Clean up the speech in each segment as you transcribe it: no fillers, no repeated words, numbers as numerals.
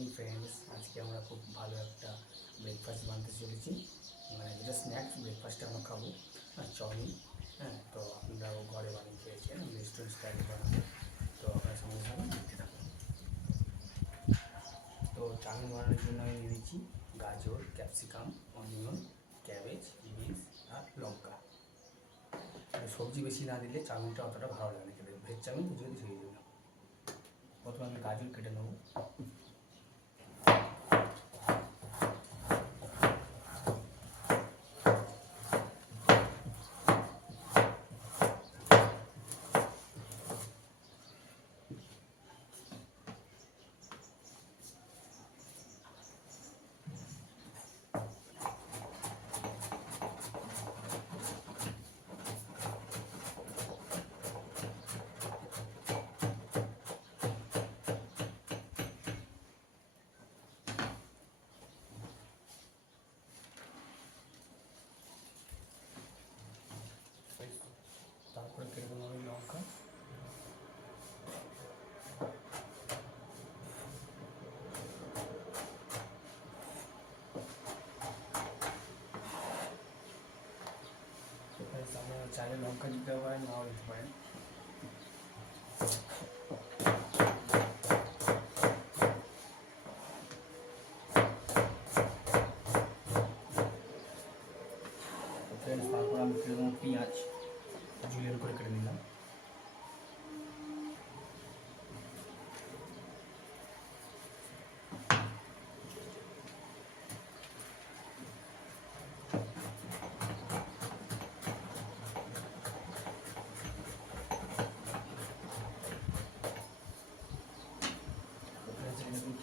Morning friends, আজকে আমরা খুব ভালো একটা ব্রেকফাস্ট বানাতে চলেছি। মানে যেটা স্ন্যাক্স ব্রেকফাস্টে আমরা খাবো আর চাউমিন। হ্যাঁ, তো আপনারাও ঘরে বানিয়ে খেয়েছেন, রেস্টুরেন্ট স্টাইলে বানাবো। তো আপনার সঙ্গে সঙ্গে দেখতে থাকুন। তো চাউমিন বানানোর জন্য আমি নিয়েছি গাজর, ক্যাপসিকাম, অনিয়ন, ক্যাবেজ, বিনস আর লঙ্কা। সবজি বেশি না দিলে চাউমিনটা অতটা ভালো লাগে না খেতে। ভেজ চাউমিন যদি সেই জন্য প্রথমে আমি গাজর কেটে নেবো। তারপরে কেটে দেবো আমি লঙ্কা। আপনারা চাইলে লঙ্কা দিতে পারেন, নাও দিতে পারেন। ফ্রেন্ডস, তারপর আমি কেটে দেবো পেঁয়াজ, ঝুলের করে কেটে নিলাম।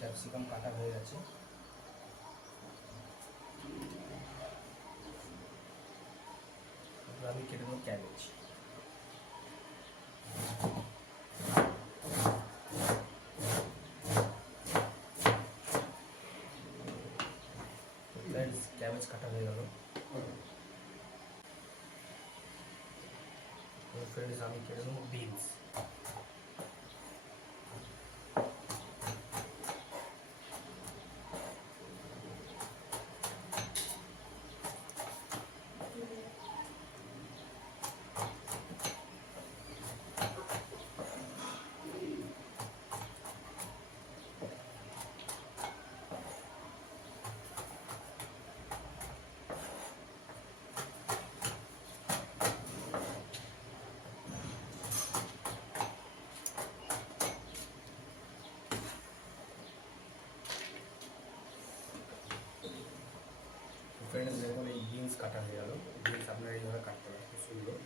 ক্যাপসিকাম কাটা হয়ে গেছে। আমি কেটে দেবো ক্যাবেজ। ক্যাবেজ কাটা হয়ে গেল। ফ্রেন্ডস, আমি কেটে দেবো বিনস। ফ্রেন্ডস, দেখুন এই বিনস কাটা হয়ে গেল। বিনস আপনারা এইভাবে কাটতে হবে, খুব সুন্দর।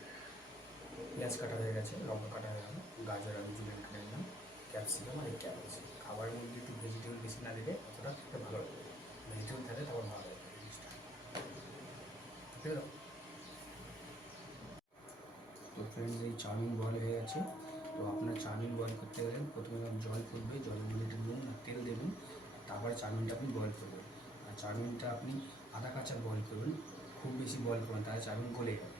পেঁয়াজ কাটা হয়ে গেছে, লঙ্কা কাটা হয়ে গেল, গাজর আমি ঝুলে কেটে নিলাম, ক্যাপসিকাম আর এই ক্যাবেজ। খাবারের মধ্যে একটু ভেজিটেবল বেশি না দিলে অতটা খেতে ভালো লাগে। ভেজিটেবল থাকে তারপর ভালো লাগে জিনিসটা। ঠিক আছে? তো ফ্রেন্ডস, এই চাউমিন বয়েল হয়ে গেছে। তো আপনার চাউমিন বয়েল করতে গেলে প্রথমে জল করবে, জলের মধ্যে একটু নুন আর তেল দেবেন, তারপরে চাউমিনটা আপনি বয়েল করবেন। আর চাউমিনটা আপনি আধা কাঁচা বয়েল করবেন, খুব বেশি বয়েল করবেন, তাহলে চাউমিন গলে যাবে।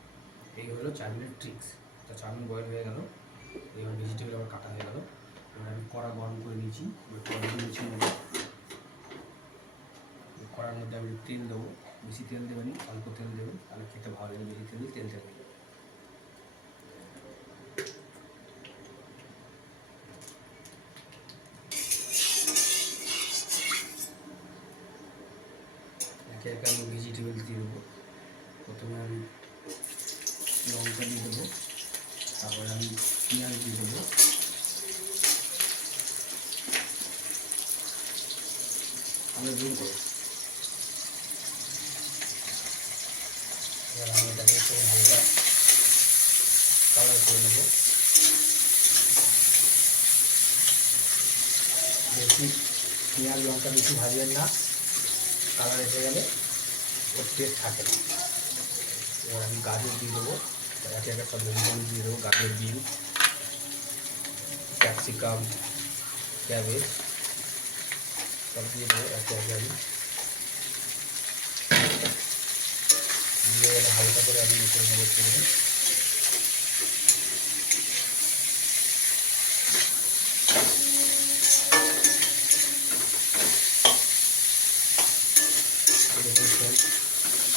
এই হলো চাউমিনের ট্রিক্স। তো চাউমিন বয়েল হয়ে গেল, এবার ভেজিটেবল আবার কাটা হয়ে গেল। এবার আমি কড়া গরম করে নিয়েছি, কড়ার মধ্যে আমি তেল দেবো। বেশি তেল দেবেন, অল্প তেল দেবেন, তাহলে খেতে ভালো লাগে। বেশি তেল তেল তেল হয়ে যাবে। একে একে আমি ভেজিটেবল দিয়ে দেবো। প্রথমে আমি লঙ্কা দিয়ে দেবো, তারপরে আমি পেঁয়াজ দিয়ে দেবো, আমি জুম করব। এবার আমি এটাকে একটু হালকা কালার করে নেব। বেশি পেঁয়াজ লঙ্কা বেশি ভাজবেন না, কালার এসে গেলে ওর টেস্ট থাকে না। এবার আমি গাজর দিয়ে দেবো, একে একে সব ভেজিটেবল দিয়ে দেবো। গাজর, বিনস, ক্যাপসিকাম, ক্যাবেজ সব দিয়ে দেবো একে একে। আমি দিয়ে হালকা করে আমি করে নেবো একটু। দেখুন ফ্রেন্ডস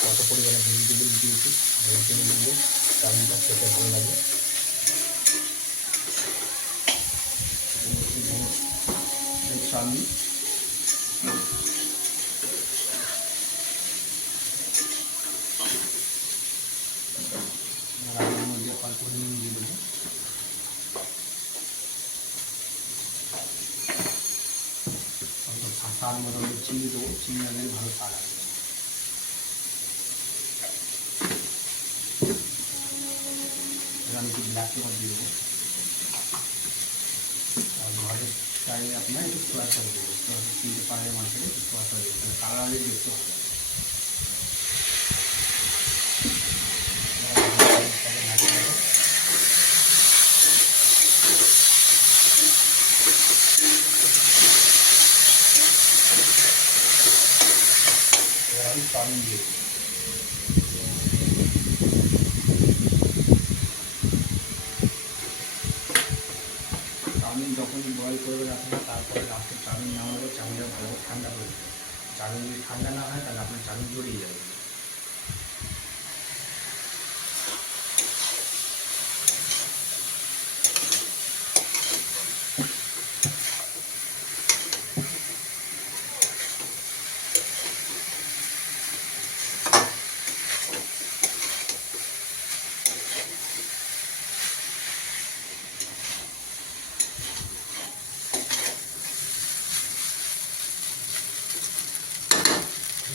কত পরিমাণে ভেজিটেবল দিয়েছি, ভেজিটেবল দিয়ে চাউমিনটা খেতে ভালো লাগে। চাউমিন রান্নার মধ্যে অল্প নুন দিয়ে দেবো, অল্প স্বাদ মতো চিনি দেবো, চিনি দিলে ভালো স্বাদ আসবে। আমি একটু ব্ল্যাক পেপার দিয়ে দেবো, আর ঘরের চাইলে আপনার একটু সোয়া সস দেবো, সোয়া সস কিনতে পারে মার্কেটে, একটু সোয়া সস দেবো, তাহলে কালার আগে দেখতে হবে। আমি চাউমিন দিয়ে দেবো। চাউমিন যখনই বয়েল করবেন আপনার, তারপরে লাস্টে চাউমিন নামাবে, চাউমিনটা ভালো ঠান্ডা করে দেবেন। চাউমিন যদি ঠান্ডা না হয় তাহলে আপনার চাউমিন জড়িয়ে যাবে।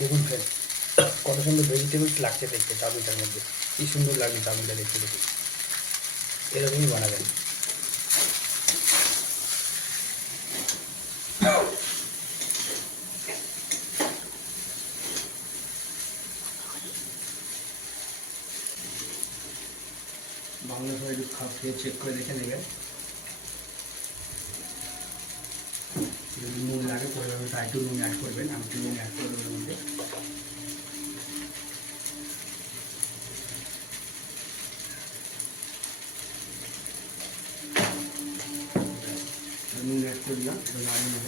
দেখুন ফ্রেন্ড কত সুন্দর ভেজিটেবলস লাগছে দেখতে চাউমিনটার মধ্যে, কী সুন্দর লাগছে চাউমিনটা দেখতে দেখুন, এরকমই বানাবেন। বাংলা সবাই একটু খেয়ে চেক করে দেখে নেবেন, যদি নুন লাগে পরিমাণ মতো একটু নুন অ্যাড করবেন, আমি একটু নুন অ্যাড করবেন এর মধ্যে। নুন অ্যাড করলাম, এটা নামিয়ে নেব।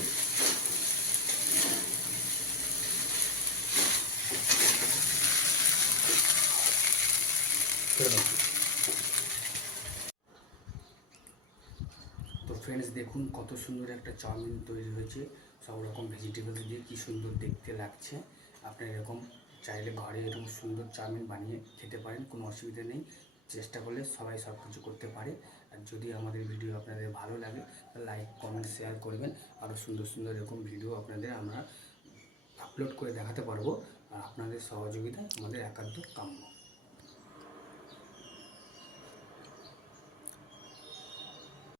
তো ফ্রেন্ডস দেখুন কত সুন্দর একটা চাউমিন তৈরি হয়েছে, সব রকম ভেজিটেবলস দিয়ে কী সুন্দর দেখতে লাগছে। আপনি এরকম চাইলে ঘরে এরকম সুন্দর চাউমিন বানিয়ে খেতে পারেন, কোনো অসুবিধা নেই। চেষ্টা করলে সবাই সব কিছু করতে পারে। আর যদি আমাদের ভিডিও আপনাদের ভালো লাগে তাহলে লাইক কমেন্ট শেয়ার করবেন। আরও সুন্দর সুন্দর এরকম ভিডিও আপনাদের আমরা আপলোড করে দেখাতে পারবো, আর আপনাদের সহযোগিতা আমাদের একান্ত কাম্য।